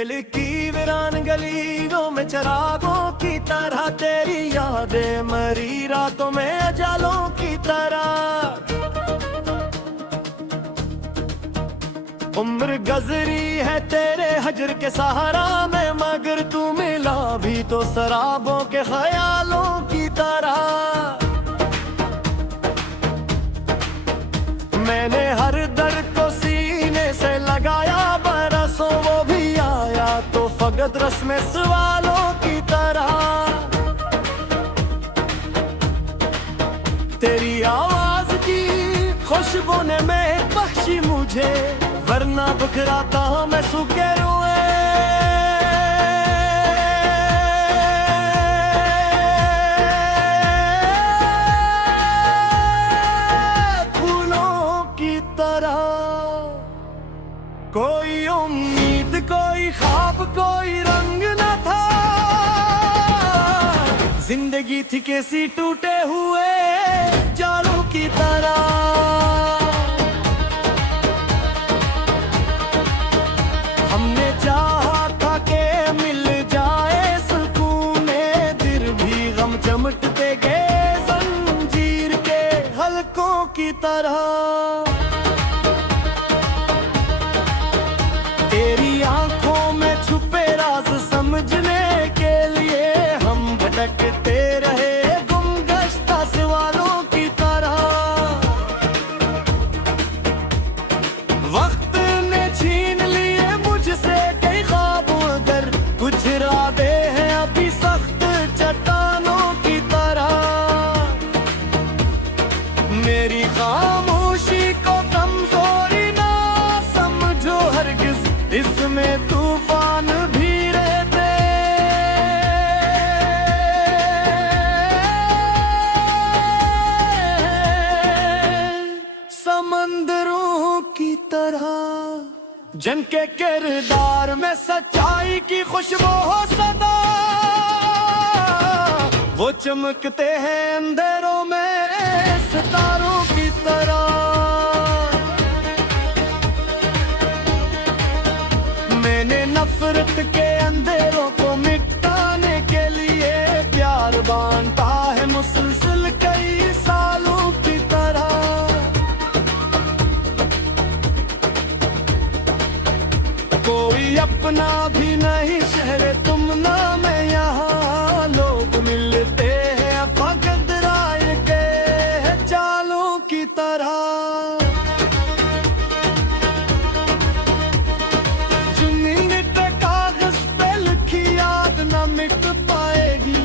दिल की वीरान गलियों में चिरागों की तरह तेरी यादें मरी रातों में अजालों की तरह। उम्र गजरी है तेरे हजर के सहारा में, मगर तू मिला भी तो शराबों के ख्यालों की तरह। मैंने हर दर्द को सीने से लगाया, बरसों वो भी आया तो फकत रस्म सवालों की तरह। तेरी आवाज की खुशबू ने महक बख्शी मुझे, वरना बिखराता मैं सूखे रुए। फूलों की तरह कोई उम्मीद कोई ख्वाब कोई रंग न था, जिंदगी थी कैसी टूटे हुए जालों की तरह। हमने चाहा था कि मिल जाए सुकूने दिल, भी गम चमटते गए जंजीर के हलकों की तरह। तेरी आंखों में छुपे राज समझने के लिए हम भटकते रहे गुमगश्ता सवालों की तरह। वक्त ने छीन लिए मुझसे कई ख्वाब, अगर कुछ इरादे हैं अभी सख्त चट्टानों की तरह। मेरी खामोशी को कमजोरी ना समझो हरगिज, इसमें तूफान भी रहते। समंदरों की तरह जिनके किरदार में सच्चाई की खुशबू हो सदा, वो चमकते हैं अंधेरों में सितारों की तरह। मैंने नफरत के अंधेरों को मिटाने के लिए प्यार बांटा है मुसलसल कई सालों की तरह। कोई अपना भी नहीं शहर तुम ना मैं, यहाँ लोग मिलते हैं फकत राय के चालों की तरह। मिट पाएगी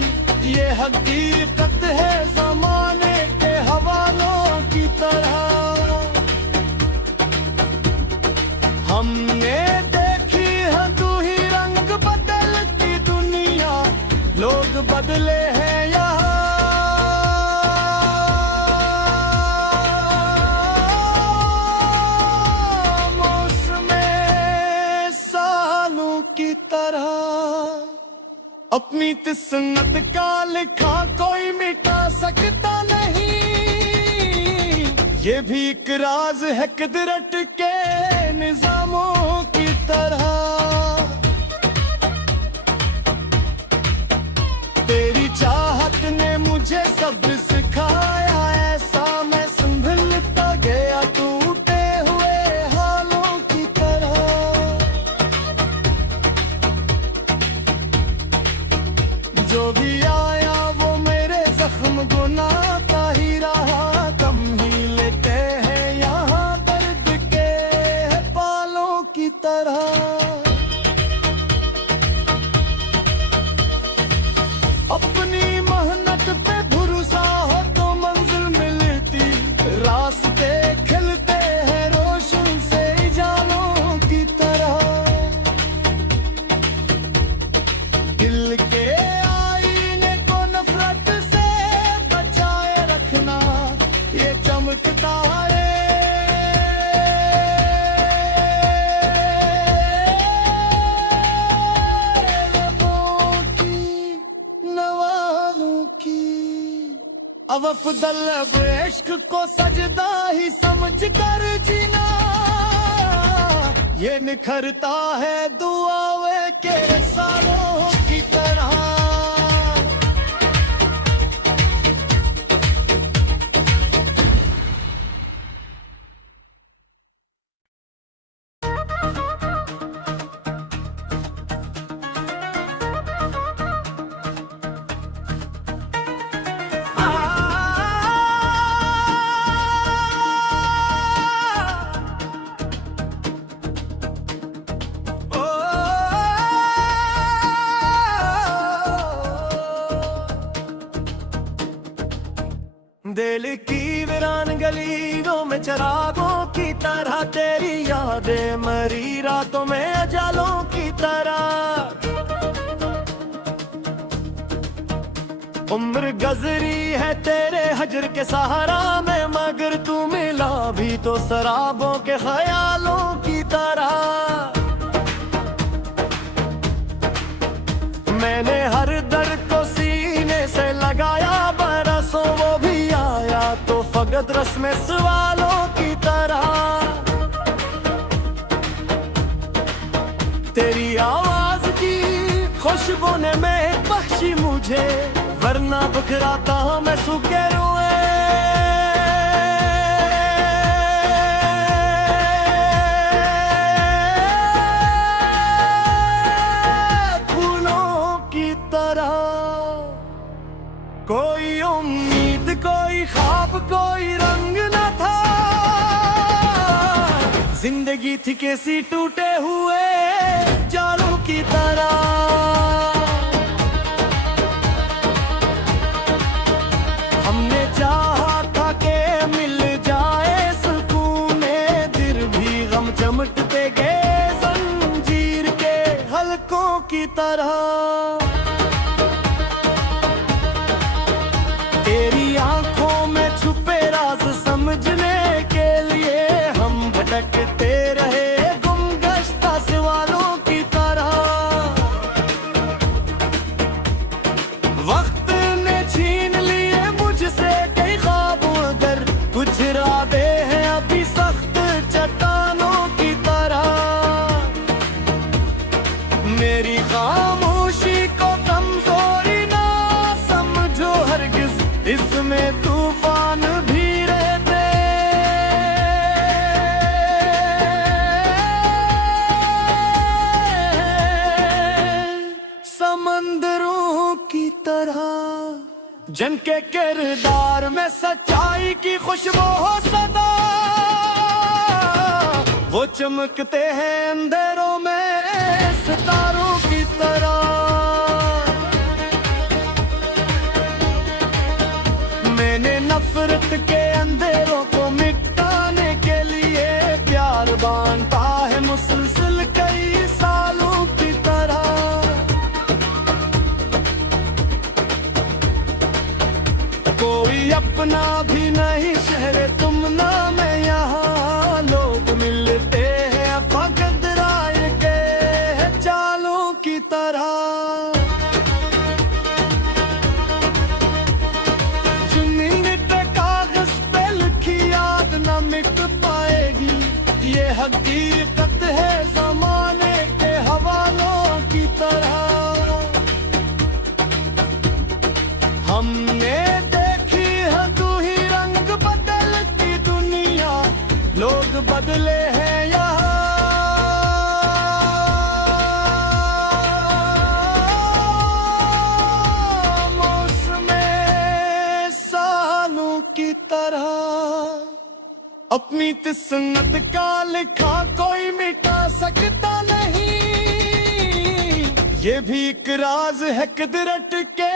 ये हकीकत है ज़माने के हवालों की तरह। हमने देखी है तू ही रंग बदलती दुनिया, लोग बदले हैं यहाँ। मौसमे सालों की तरह अपनी तिस्मत का लिखा कोई मिटा सकता नहीं, ये भी एक राज है कुदरत के निजामों की तरह। तेरी चाहत ने मुझे सब्र सिखाया, ऐसा मैं संभलता गया टूटे हुए हालों की तरह। जो भी आया वो मेरे जख्म गुनाता ही रहा, कम ही लेते हैं यहाँ दर्द के पालों की तरह। अपनी मेहनत पे भरोसा हो तो मंजिल मिलती, रास्ते खिलते हैं रोशन से जालों की तरह। दिल के चमकता है नवालों की। अब अफदल अब इश्क को सजदा ही समझ कर जीना, ये निखरता है दुआवे के सालों की तरह। दिल की वीरान गलियों में चिरागों की तरह तेरी यादें मरी रातों में अजालों की तरह। उम्र गजरी है तेरे हजर के सहारा में, मगर तू मिला भी तो शराबों के ख्यालों की तरह। मैंने हर दर्द को सीने से लगाया बरसों, वो भी आया तो फकत रस्म सवालों की तरह। तेरी आवाज की खुशबू ने महक बख्शी मुझे, वरना बिखराता मैं सूखे रोए। कोई उम्मीद कोई ख्वाब कोई रंग न था, जिंदगी थी कैसी टूटे हुए जालों की तरह। हमने चाहा था कि मिल जाए सुकून दिल, भी गम चमटते गए जंजीर के हलकों की तरह। तेरी आंखों में छुपे राज समझने के लिए हम भटकते रहे गुमगश्ता सवालों की तरह। वक्त ने छीन लिए मुझसे कई ख्वाब, अगर कुछ रादे हैं अभी सख्त चट्टानों की तरह। मेरी खामोशी को कमजोरी ना समझो हरगिज, इसमें तूफान भी रहते। समंदरों की तरह जिनके किरदार में सच्चाई की खुशबू हो सदा, वो चमकते हैं अंधेरों में सितारों की तरह। मैंने नफरत के अंधेरों को मिटाने के लिए प्यार बांटा है मुसलसल कई सालों की तरह। कोई अपना भी नहीं शहर तुम ना मैं, यहाँ लोग मिलते हैं फकत राय के चालों की तरह। मिट पाएगी ये हकीकत है जमाने के हवालों की तरह। हमने देखी है तू ही रंग बदलती दुनिया, लोग बदले हैं यहाँ। मौसमे सालों की तरह अपनी तिस्नत का लिखा कोई मिटा सकता नहीं, ये भी एक राज है कुदरत के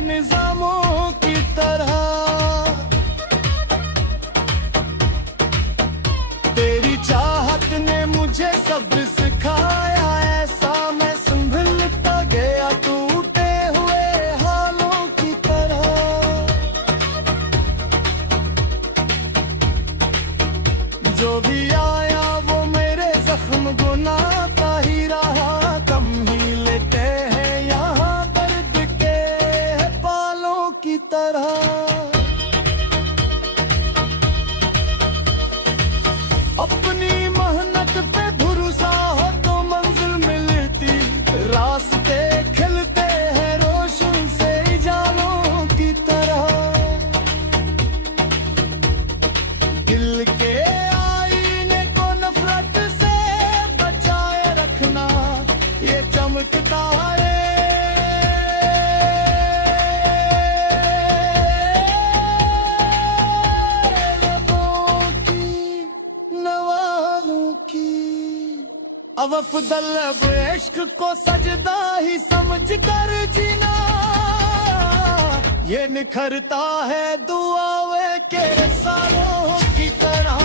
निजामों की तरह। तेरी चाहत ने मुझे सब्र सिखाया, ऐसा मैं संभलता गया टूटे हुए हालों की तरह। जो भी आया वो मेरे जख्म गुनाता ही रहा, कम ही लेते हैं यहाँ दर्द के पालों की तरह। अपनी मेहनत पे भरोसा हो तो मंजिल मिलती, अब अफदल अब इश्क को सजदा ही समझ कर जीना, ये निखरता है दुआओं के सालों की तरह।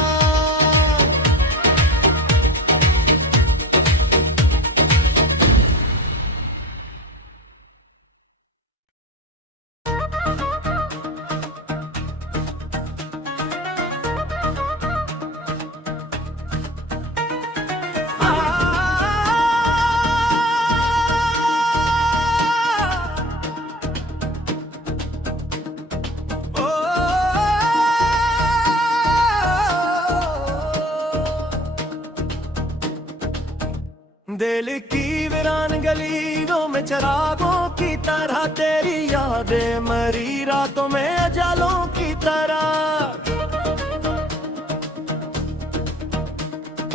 दिल की वीरान गलियों में चिरागों की तरह तेरी यादें मरी रातों में अजालों की तरह।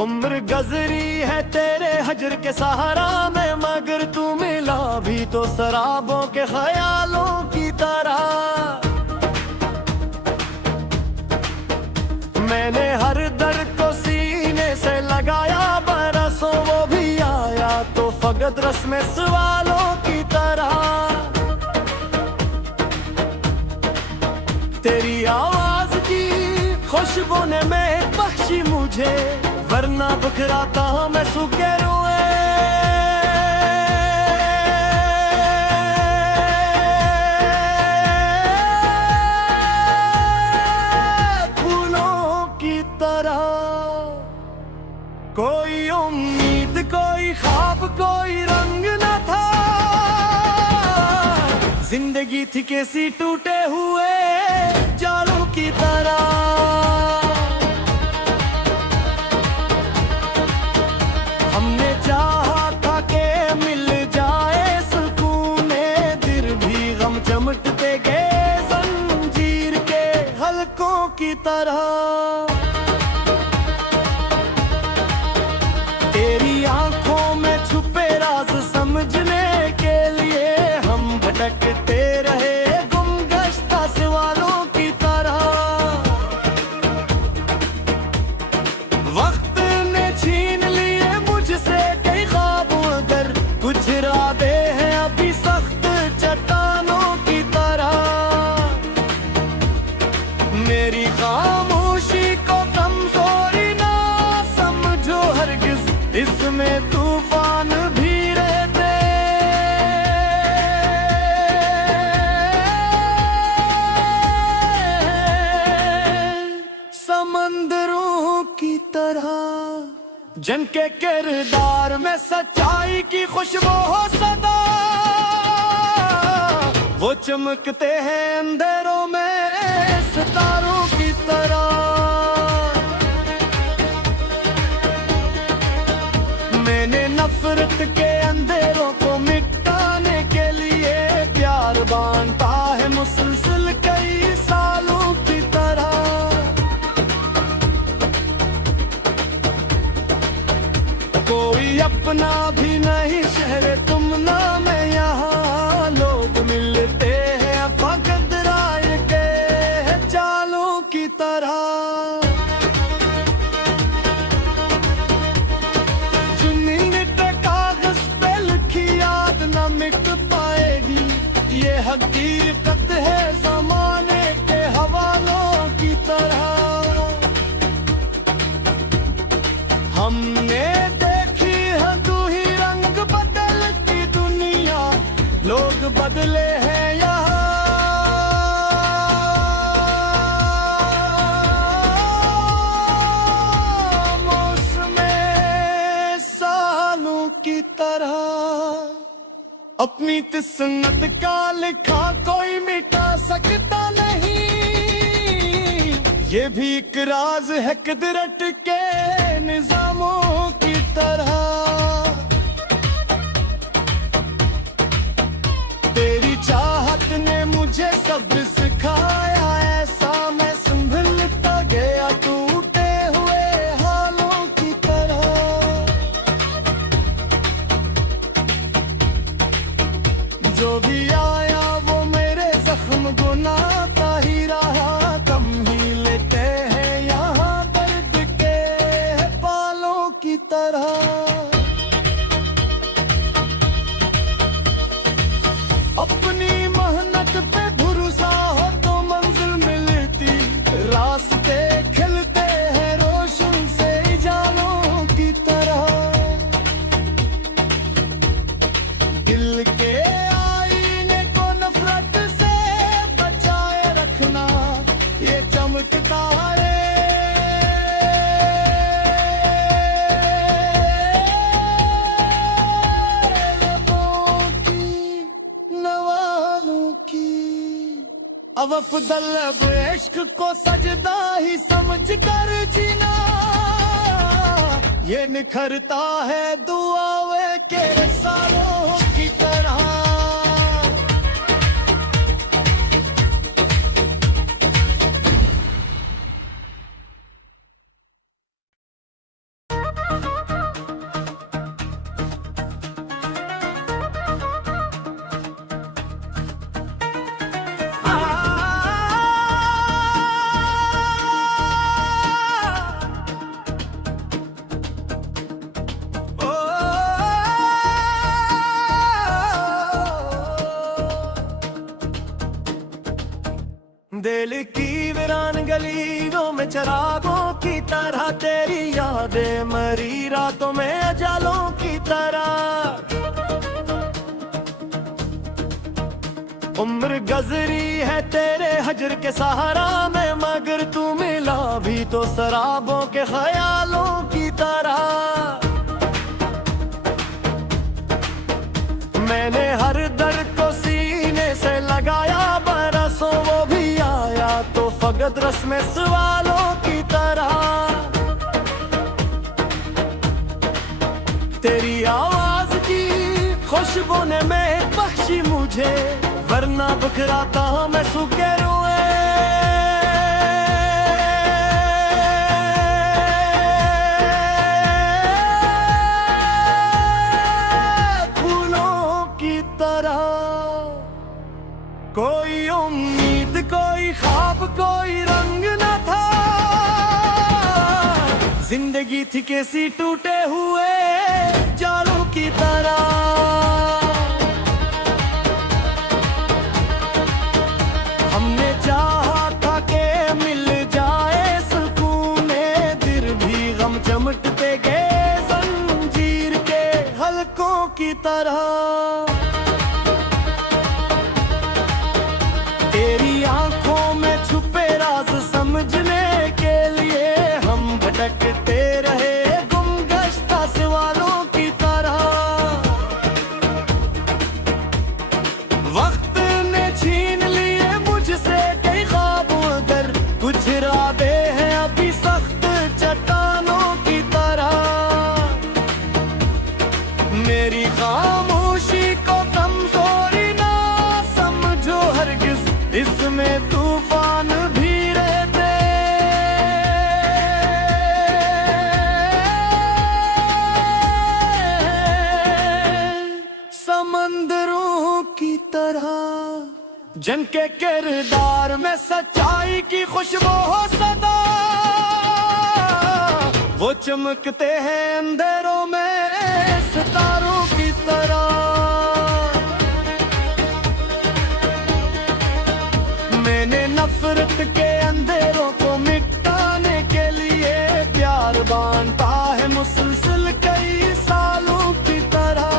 उम्र गजरी है तेरे हजर के सहारा में, मगर तू मिला भी तो शराबों के ख्यालों की तरह। मैंने हर दर्द को सीने से लगाया बरसों, वो भी आया तो फकत रस्म सवालों की तरह। तेरी आवाज की खुशबू ने मैं बख्शी मुझे, वरना बिखराता मैं सूखे रोए। कोई उम्मीद कोई ख्वाब कोई रंग न था, जिंदगी थी कैसी टूटे हुए जालों की तरह। हमने चाहा था कि मिल जाए सुकून दिल, भी गम चमटते गए जंजीर के हलकों की तरह। तेरी आंखों में छुपे राज समझने के लिए हम भटकते रहे गुमगश्ता सवालों की तरह। वक्त ने छीन लिए मुझसे कई ख्वाब, अगर कुछ इरादे हैं अभी सख्त चट्टानों की तरह। मेरी खामोशी को कमजोरी ना समझो हरगिज, इसमें तूफान भी रहते। समंदरों की तरह जिनके किरदार में सच्चाई की खुशबू हो सदा, वो चमकते हैं अंधेरों में सितारों की तरह। मैंने नफरत के अंधेरों को मिटाने के लिए प्यार बांटा है मुसलसल कई सालों की तरह। कोई अपना भी नहीं शहर तुम ना मैं, यहाँ लोग मिलते हैं फकत राय के चालों की तरह। न मिट पाएगी ये हकीकत है जमाने के हवालों की तरह। हमने देखी है तू ही रंग बदलती दुनिया, लोग बदले हैं यहाँ। मौसमे सालों की तरह अपनी तिस्नत का लिखा कोई मिटा सकता नहीं, ये भी एक राज है कुदरत के निजामों की तरह। तेरी चाहत ने मुझे सब्र सिखाया, ऐसा मैं संभलता गया टूटे हुए हालों की तरह। जो भी आया वो मेरे जख्म गुनाता ही रहा, कम ही लेते हैं यहाँ दर्द के पालों की तरह। अब अफदल अब इश्क को सजदा ही समझ कर जीना, ये निखरता है दुआओं के सालों की तरह। दिल की वीरान गलियों में चिरागों की तरह तेरी यादें मरी रातों में अजालों की तरह। उम्र गजरी है तेरे हजर के सहारा में, मगर तू मिला भी तो शराबों के ख्यालों की तरह। मैंने हर दर्द को सीने से लगाया बरसों, वो भी आया तो फकत रस्म सवालों की तरह। तेरी आवाज की खुशबू ने मैं बख्शी मुझे, वरना बिखराता मैं सूखे रोए। कोई उम्मीद कोई ख्वाब कोई रंग न था, जिंदगी थी कैसी टूटे हुए जालों की तरह। हमने चाहा था कि मिल जाए सुकून दिल, भी गम चमटते गए जंजीर के हलकों की तरह। तेरी आंखों में छुपे राज समझने के लिए हम भटकते रहे गुमगश्ता सवालों की तरह। वक्त ने छीन लिए मुझसे कई ख्वाब, अगर कुछ इरादे हैं अभी सख्त चट्टानों की तरह। मेरी खामोशी को कमजोरी ना समझो हरगिज, इसमें तूफान भी रहते। समंदरों की तरह जिनके किरदार में सच्चाई की खुशबू हो सदा, वो चमकते हैं अंधेरों में सितारों की तरह। मैंने नफरत के अंधेरों को मिटाने के लिए प्यार बांटा है मुसलसल कई सालों की तरह।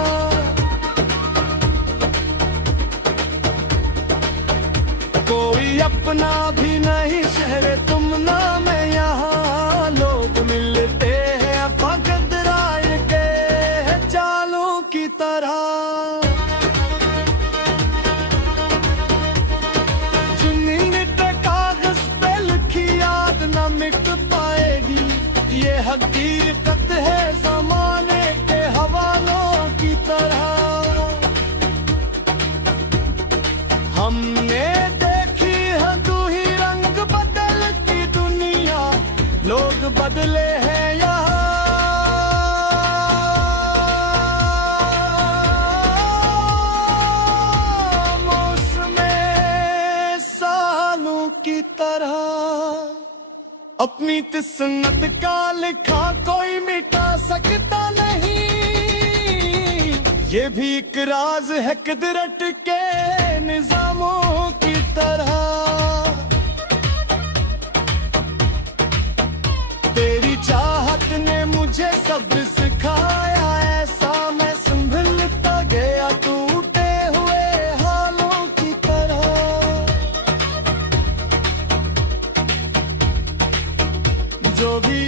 कोई अपना भी नहीं शहर तुम ना मैं, यहाँ लोग मिलते हैं फकत राय के चालों की तरह। न मिट पाएगी ये हकीकत है ज़माने के हवालों की तरह। हमने देखी है तू ही रंग बदलती दुनिया, लोग बदले हैं यहाँ। मौसमे सालों की तरह अपनी किस्मत का लिखा कोई मिटा सकता नहीं, ये भी एक राज है कुदरत के निजामों की तरह। तेरी चाहत ने मुझे सब सिखाया, ऐसा मैं संभलता गया टूटे हुए हालों की तरह। जो भी